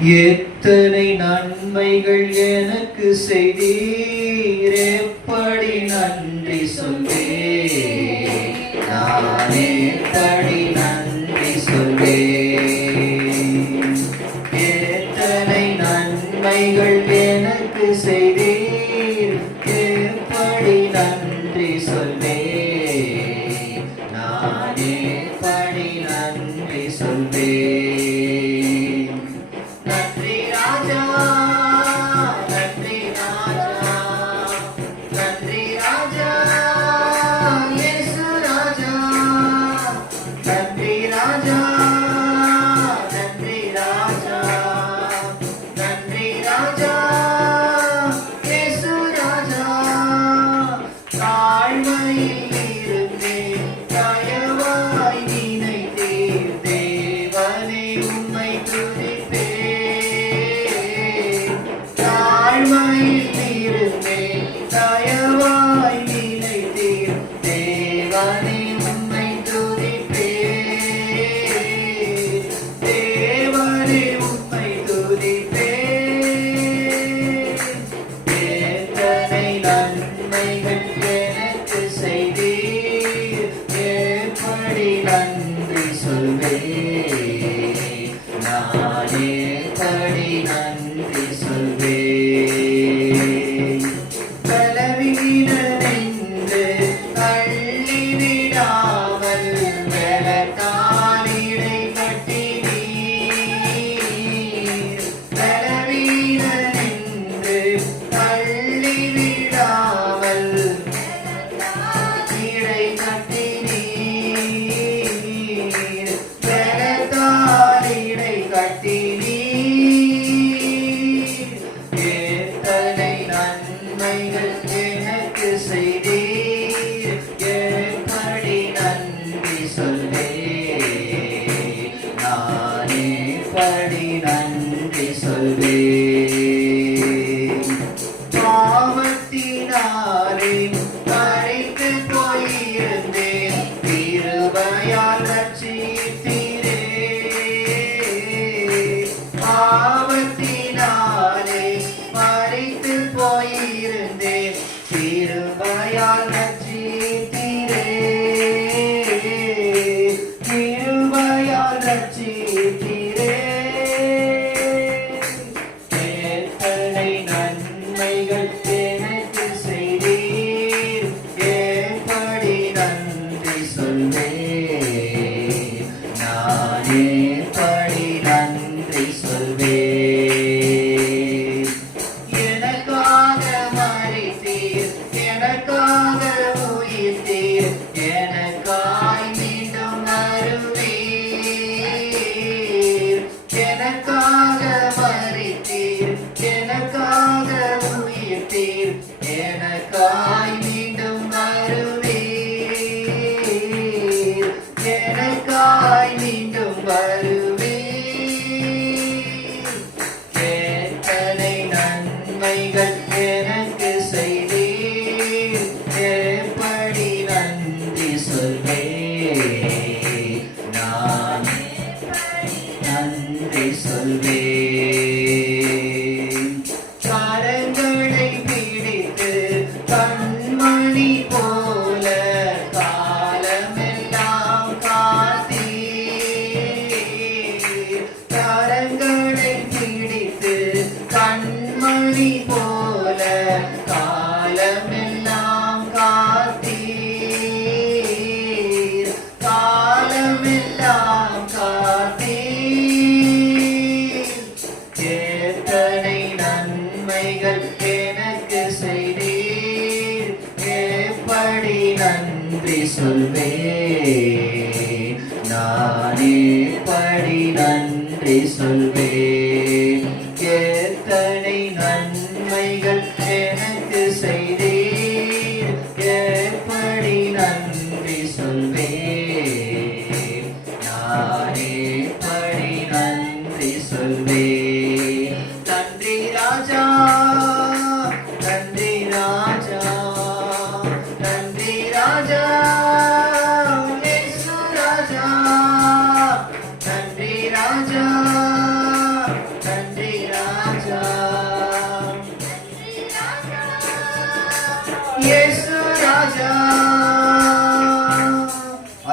எத்தனை நன்மைகள் எனக்கு செய்தீர்? எப்படி நன்றி சொல்வே நானே தடி நன்றி சொல்வே எத்தனை நன்மைகள் எனக்கு செய்தீர்? எப்படி நன்றி சொல்வே நானே படி நன்றி சொல்வே You. salve. நன்மைகள் எனக்கு செய்தீர். நன்றி சொல்வே நான் நன்றி சொல்வே நன்றி சொல்வே நானே படி நன்றி சொல்வே